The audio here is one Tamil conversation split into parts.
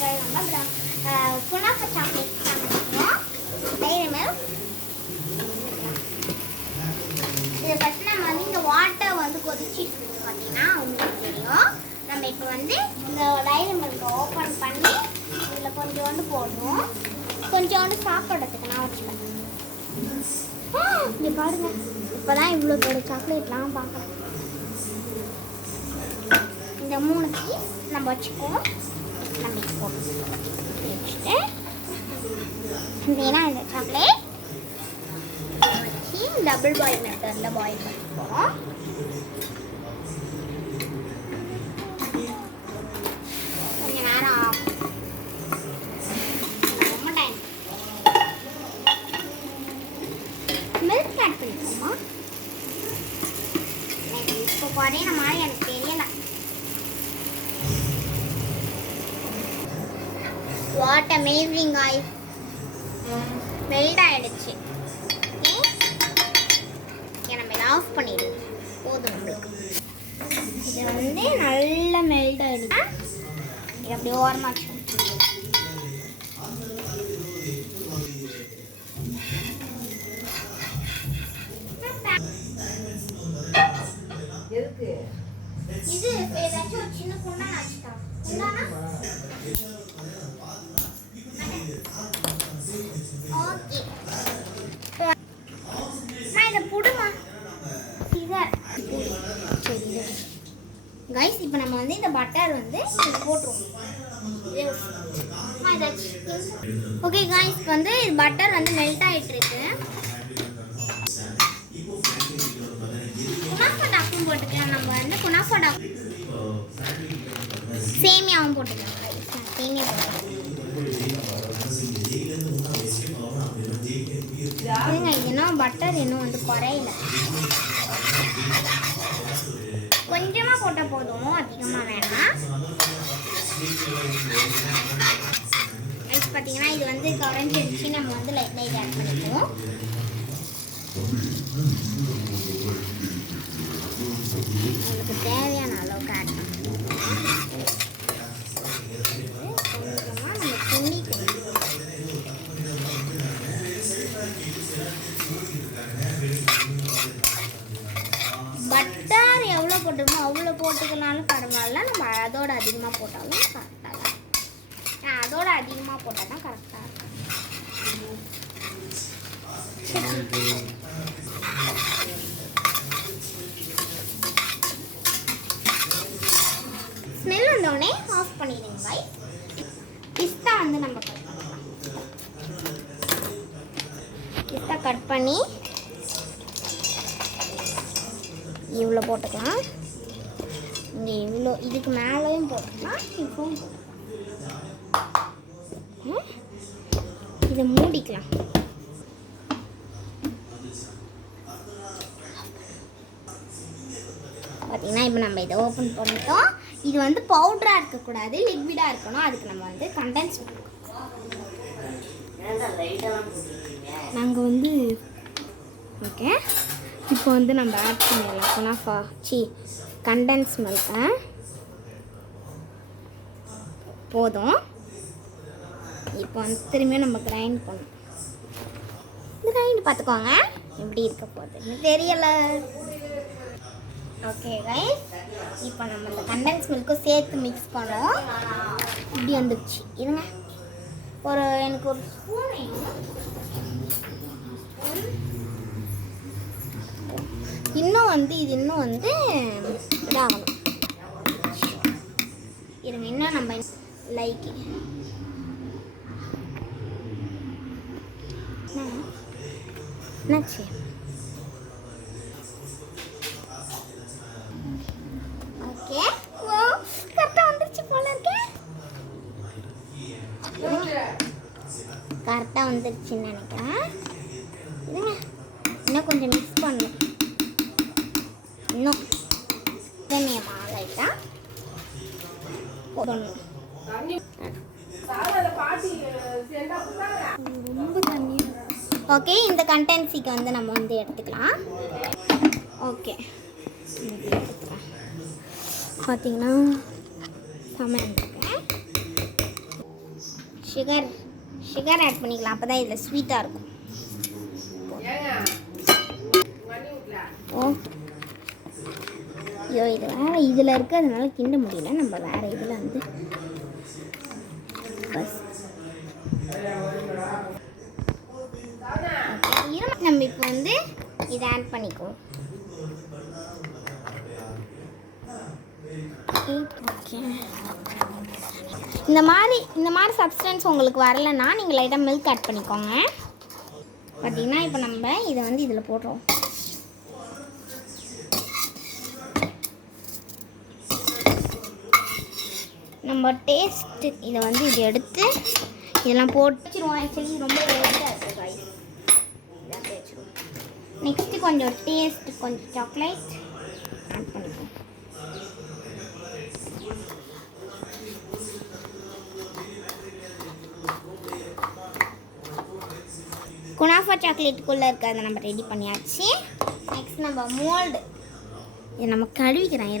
நம்ம குனாஃபா சாக்லேட் பண்ணிக்கிறோம். டைரி மில்க் இதை ஃபஸ்ட்டு நம்ம வந்து இந்த வாட்டர் வந்து கொதிச்சிட்டு பார்த்தீங்கன்னா உங்களுக்கு தெரியும். நம்ம இப்போ வந்து இந்த டைரி மில்கை ஓப்பன் பண்ணி இதில் கொஞ்சோண்டு போடுவோம். கொஞ்சோண்டு சாப்பிட்றதுக்கு நான் வச்சுப்பேன். இங்கே பாருங்க, இப்போ தான் இவ்வளோ பேர் சாக்லேட்லாம் பார்க்குறேன். இந்த 3 பீஸ் நம்ம வச்சுக்குவோம். நம்ம வச்சுட்டு ஏன்னா இந்த சாக்லேட் வச்சு டபுள் பாயில் மெத்தடில் பாயில் பண்ணிப்போம். கொஞ்சம் நேரம் ஆகும், ரொம்ப டைம். Milk add பண்ணிப்போமா? இப்போ குறையிற மாதிரி எனக்கு தெரியல. வாட் அமேசிங் guys, மெல்ட் ஆயிடுச்சு. ஓகே, நம்ம இதை ஆஃப் பண்ணிடுவோம். போதும் நம்மளுக்கு. இது வந்து நல்லா மெல்ட் ஆயிடுச்சு. இது அப்படியே ஓரமாக வச்சு இது ஏதாச்சும் ஒரு சின்ன குண்டா வச்சுட்டா குண்டானா. ஓகே, நான் இதை புடுமா சிதர். சரி கைஸ், இப்போ நம்ம வந்து இந்த பட்டர் வந்து போட்டுருவோம். ஓகே கைஸ், வந்து பட்டர் வந்து மெல்ட் ஆகிட்டு இருக்கு. குனாஃபா டாக்கும் போட்டுக்கலாம். நம்ம வந்து குனாஃபா டாக் சேமியாவும் போட்டுக்கலாம். சேமியா போட்டுக்கலாம். இன்னும் பட்டர் இன்னும் வந்து குறையில. கொஞ்சமாக போட்டால் போதும், அதிகமாக வேணாம். பார்த்தீங்கன்னா இது வந்து குறைஞ்சிடுச்சு. நம்ம வந்து லைட் லைட் ஆட் பண்ணிக்குவோம். உங்களுக்கு தேவையான அளவுக்கு ஆட் பண்ணிக்குவோம். கொஞ்சமாக நம்ம துணிக்கணும். பட்டர் எவ்வளோ போட்டுருமோ அவ்வளோ போட்டுக்கனாலும் பரவாயில்ல. நம்ம அதோட அதிகமாக போட்டாலும் கரெக்டாக தான். அதோட அதிகமாக போட்டால் தான் கரெக்டாக இருக்கும். ஸ்மெல் வந்தோடனே ஆஃப் பண்ணிடுங்க guys. பிஸ்தா வந்து நம்ம கட் பண்ணலாம். பிஸ்தா கட் பண்ணி இவ்வளோ போட்டுக்கலாம். இங்கே இவ்வளோ, இதுக்கு மேலேயும் போட்டுக்கலாம். இப்போவும் இதை மூடிக்கலாம். பார்த்தீங்கன்னா இப்போ நம்ம இதை ஓப்பன் பண்ணிட்டோம். இது வந்து பவுடராக இருக்கக்கூடாது, லிக்விடாக இருக்கணும். அதுக்கு நம்ம வந்து கண்டென்ஸ் நாங்கள் வந்து ஓகே. இப்போ வந்து நம்ம ஆட் பண்ணிடலாம் குனாஃபா கண்டென்ஸ் மில்க். போதும். இப்போ வந்து திரும்பியும் நம்ம கிரைண்ட் பண்ணணும். கிரைண்ட் பார்த்துக்கோங்க எப்படி இருக்க போகுதுன்னு தெரியலை. ஓகே கைஸ், இப்போ நம்ம இந்த கண்டென்ஸ் மில்க்கும் சேர்த்து மிக்ஸ் பண்ணோம். இப்படி வந்துடுச்சு. இருங்க, எனக்கு ஒரு ஸ்பூன் இன்னும் வந்து இது இன்னும் வந்து இதாகணும். இருங்க, இன்னும் நம்ம லைக் என்னாச்சு? ஓகே, கரெக்டாக வந்துருச்சு போல இருக்கே. கரெக்டாக வந்துருச்சுன்னு நினைக்கிறேன். இதுங்க இன்னும் கொஞ்சம் மிக்ஸ் பண்ணணும். இன்னும் தண்ணியமாக லைட்டாக போடணும். ரொம்ப தண்ணி. ஓகே, இந்த கண்டென்சிக்கு வந்து நம்ம வந்து எடுத்துக்கலாம். ஓகே, பார்த்தீங்கன்னா சமையல் சுகர் ஆட் பண்ணிக்கலாம், அப்போ தான் இதில் ஸ்வீட்டாக இருக்கும். ஓ ஐயோ, இது வேறு இதில் இருக்கிறதுனால கிண்ட முடியல. நம்ம வேறு இதில் வந்து பஸ் நம்ம இப்போ வந்து இதை ஆட் பண்ணிக்குவோம். ஓகே, இந்த மாதிரி சப்ஸ்டன்ஸ் உங்களுக்கு வரலைன்னா நீங்கள் லைட்டாக மில்க் ஆட் பண்ணிக்கோங்க. பார்த்தீங்கன்னா இப்போ நம்ம இதை வந்து இதில் போடுறோம். நம்ம டேஸ்ட்டு இதை வந்து இது எடுத்து இதெல்லாம் போட்டு வச்சுருவோம். ஆக்சுவலி ரொம்ப வேஸ்ட்டாக இருக்குது காய். இதாக வச்சுருவோம். நெக்ஸ்ட்டு கொஞ்சம் டேஸ்ட், கொஞ்சம் சாக்லேட் ஆட் பண்ணிப்போம். குனாஃபா சாக்லேட்டுக்குள்ளே இருக்கிறத நம்ம ரெடி பண்ணியாச்சு. நெக்ஸ்ட் நம்ம மோல்டு இதை நம்ம கழுவிக்கிறோம்.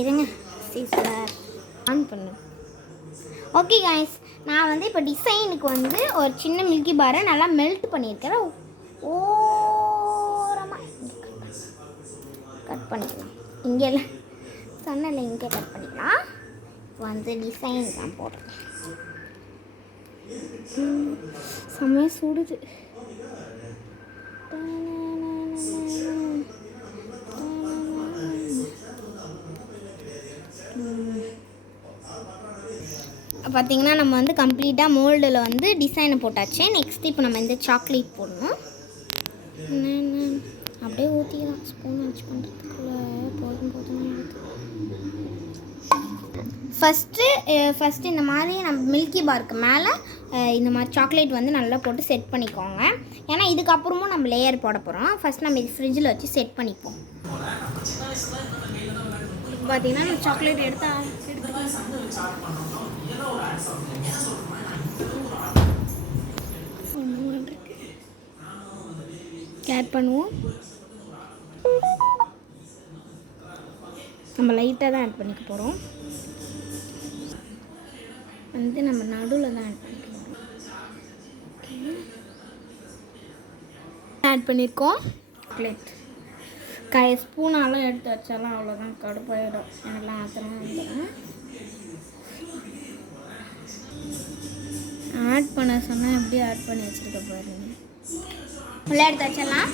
இருங்க, சீசர் ஆன் பண்ணு. ஓகே காய்ஸ், நான் வந்து இப்போ டிசைனுக்கு வந்து ஒரு சின்ன மில்கி பாரை நல்லா மெல்ட் பண்ணியிருக்கிறேன். ஓரமாக கட் பண்ணிக்கலாம். இங்கெல்லாம் சொன்னல, இங்கே கட் பண்ணிக்கலாம். இப்போ வந்து டிசைன் தான் போடுறேன். செம்மையாக சுடுது. பார்த்தீங்கன்னா நம்ம வந்து கம்ப்ளீட்டாக மோல்டில் வந்து டிசைனை போட்டாச்சு. நெக்ஸ்ட் இப்போ நம்ம இந்த சாக்லேட் போடணும். அப்படியே ஊற்றிக்கலாம். ஸ்பூன் வச்சு பண்ணுறதுக்குள்ள போதும். ஃபஸ்ட்டு இந்த மாதிரி நம்ம மில்கி பாருக்கு மேலே இந்த மாதிரி சாக்லேட் வந்து நல்லா போட்டு செட் பண்ணிக்கோங்க. ஏன்னா இதுக்கப்புறமும் நம்ம லேயர் போட போகிறோம். ஃபஸ்ட் நம்ம இது ஃப்ரிட்ஜில் வச்சு செட் பண்ணிப்போம். பார்த்தீங்கன்னா நம்ம சாக்லேட் ஆட் பண்ணுவோம். நம்ம லைட்டாக தான் ஆட் பண்ணிக்க போகிறோம். வந்து நம்ம நடுவில் தான் ஆட் பண்ணியிருக்கோம். சாக்லேட் ஸ்பூனாலும் எடுத்து வச்சாலும் அவ்வளோதான், கடுப்பாயிடும். எல்லாம் ஆத்திரமா வந்துடும். ஆட் பண்ண சொன்னால் எப்படி ஆட் பண்ணி வச்சுருக்க பாருங்க. உள்ள எடுத்து வச்சிடலாம்.